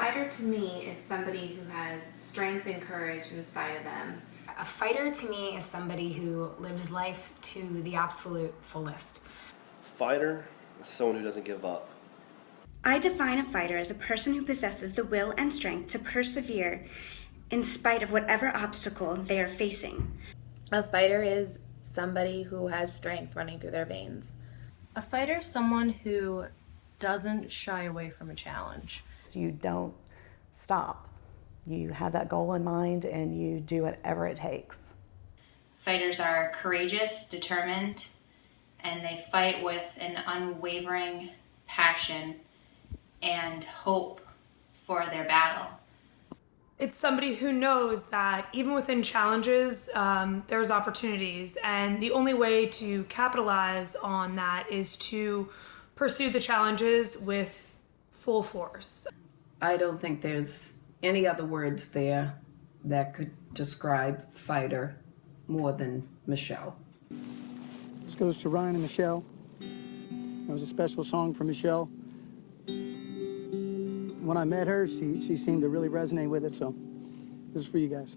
fighter to me is somebody who has strength and courage inside of them. A fighter to me is somebody who lives life to the absolute fullest. Fighter is someone who doesn't give up. I define a fighter as a person who possesses the will and strength to persevere in spite of whatever obstacle they are facing. A fighter is somebody who has strength running through their veins. A fighter is someone who doesn't shy away from a challenge. You don't stop. You have that goal in mind and you do whatever it takes. Fighters are courageous, determined, and they fight with an unwavering passion and hope for their battle. It's somebody who knows that even within challenges, there's opportunities, and the only way to capitalize on that is to pursue the challenges with full force. I don't think there's any other words there that could describe fighter more than Michelle. This goes to Ryan and Michelle. It was a special song for Michelle. When I met her, she seemed to really resonate with it, so this is for you guys.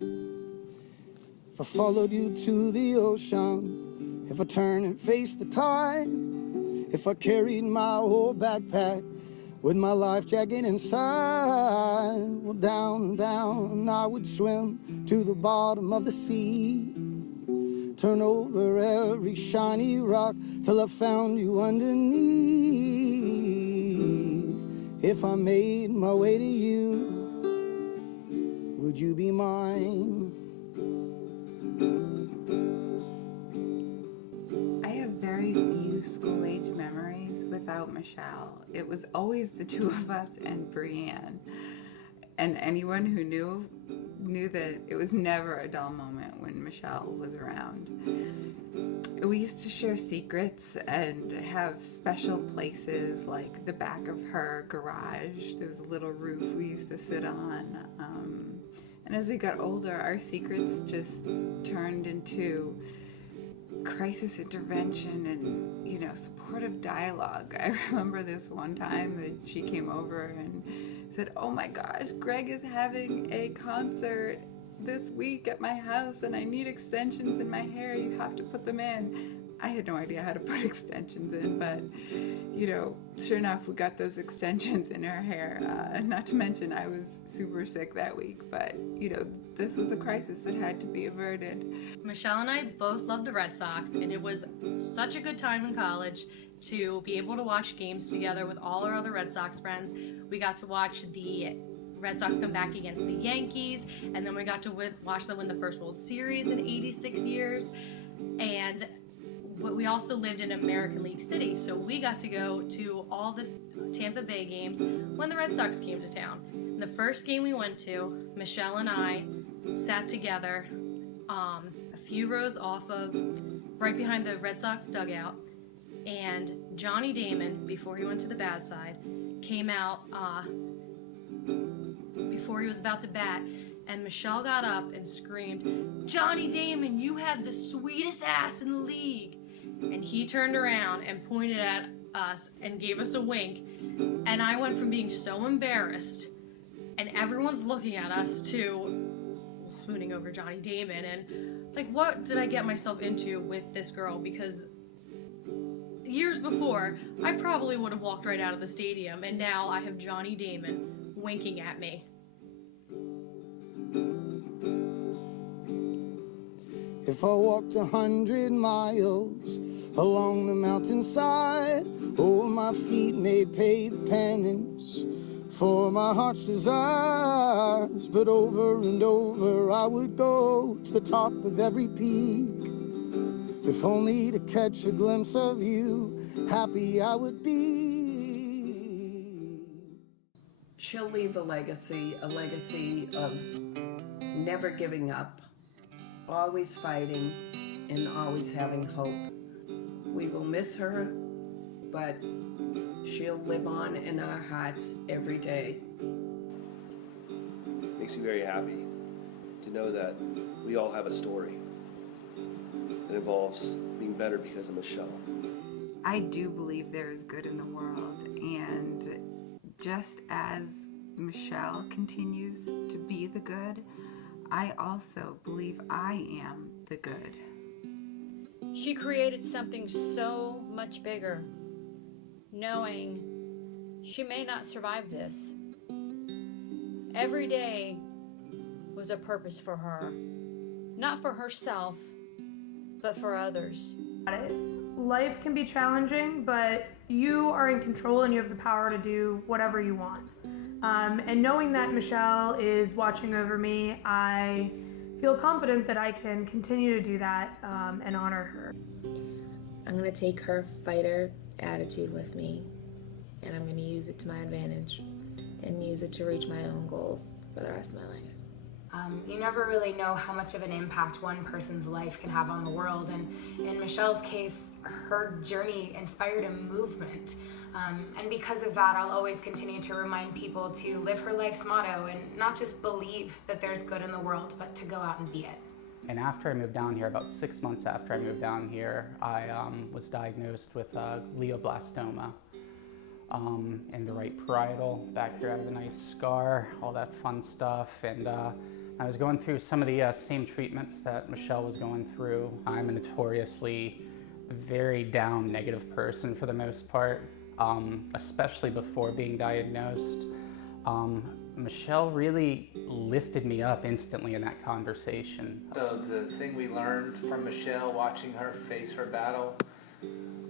If I followed you to the ocean, if I turned and faced the tide, if I carried my whole backpack with my life jacket inside, well, down, down, I would swim to the bottom of the sea, turn over every shiny rock till I found you underneath. If I made my way to you, would you be mine? I have very few school-age memories without Michelle. It was always the two of us and Brianne. And anyone who knew that it was never a dull moment when Michelle was around. We used to share secrets and have special places like the back of her garage. There was a little roof we used to sit on. And as we got older, our secrets just turned into crisis intervention and, supportive dialogue. I remember this one time that she came over and said, "Oh my gosh, Greg is having a concert this week at my house and I need extensions in my hair. You have to put them in." I had no idea how to put extensions in, but sure enough, we got those extensions in her hair. Not to mention I was super sick that week, but this was a crisis that had to be averted. Michelle and I both loved the Red Sox, and it was such a good time in college to be able to watch games together with all our other Red Sox friends. We got to watch the Red Sox come back against the Yankees, and then we got to watch them win the first World Series in 86 years. And we also lived in American League City, so we got to go to all the Tampa Bay games when the Red Sox came to town. And the first game we went to, Michelle and I sat together a few rows off of, right behind the Red Sox dugout, and Johnny Damon, before he went to the bad side, came out before he was about to bat, and Michelle got up and screamed, "Johnny Damon, you had the sweetest ass in the league." And he turned around and pointed at us and gave us a wink, and I went from being so embarrassed and everyone's looking at us to swooning over Johnny Damon, and like, what did I get myself into with this girl? Because years before, I probably would have walked right out of the stadium, and now I have Johnny Damon winking at me. If I walked 100 miles along the mountainside, oh, my feet may pay the penance for my heart's desires, but over and over I would go to the top of every peak, if only to catch a glimpse of you. Happy I would be. She'll leave a legacy of never giving up, always fighting, and always having hope. We will miss her, but she'll live on in our hearts every day. Makes me very happy to know that we all have a story that involves being better because of Michelle. I do believe there is good in the world, and just as Michelle continues to be the good, I also believe I am the good. She created something so much bigger, knowing she may not survive this. Every day was a purpose for her, not for herself, but for others. Life can be challenging, but you are in control and you have the power to do whatever you want. And knowing that Michelle is watching over me, I feel confident that I can continue to do that and honor her. I'm going to take her fighter attitude with me, and I'm going to use it to my advantage and use it to reach my own goals for the rest of my life. You never really know how much of an impact one person's life can have on the world, and in Michelle's case, her journey inspired a movement. And because of that, I'll always continue to remind people to live her life's motto and not just believe that there's good in the world, but to go out and be it. And after I moved down here, about 6 months after I moved down here, I was diagnosed with glioblastoma in the right parietal. Back here I have a nice scar, all that fun stuff. And I was going through some of the same treatments that Michelle was going through. I'm a notoriously very down, negative person for the most part, especially before being diagnosed. Michelle really lifted me up instantly in that conversation. So the thing we learned from Michelle watching her face her battle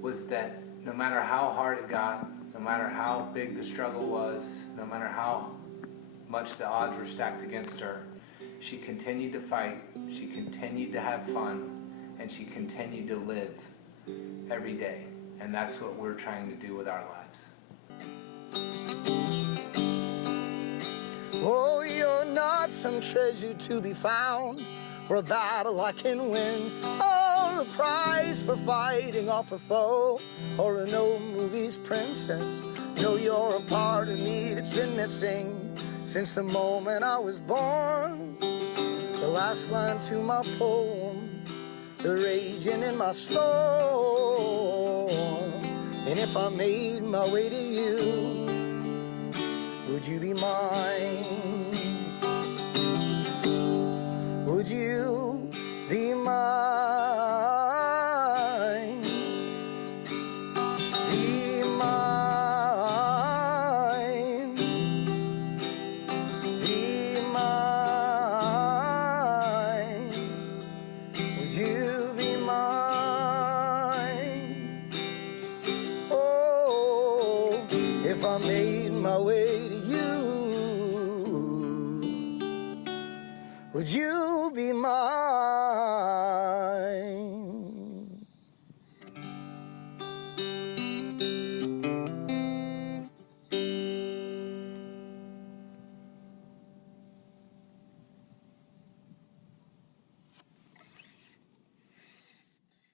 was that no matter how hard it got, no matter how big the struggle was, no matter how much the odds were stacked against her, she continued to fight, she continued to have fun, and she continued to live every day. And that's what we're trying to do with our lives. Oh, you're not some treasure to be found, or a battle I can win, or a prize for fighting off a foe, or an old movie's princess. No, you're a part of me that's been missing since the moment I was born. The last line to my poem, the raging in my storm. And if I made my way to you, would you be mine? Would you be mine? Be mine. Be mine. Would you be mine? Oh, if I made my way to you, would you be mine?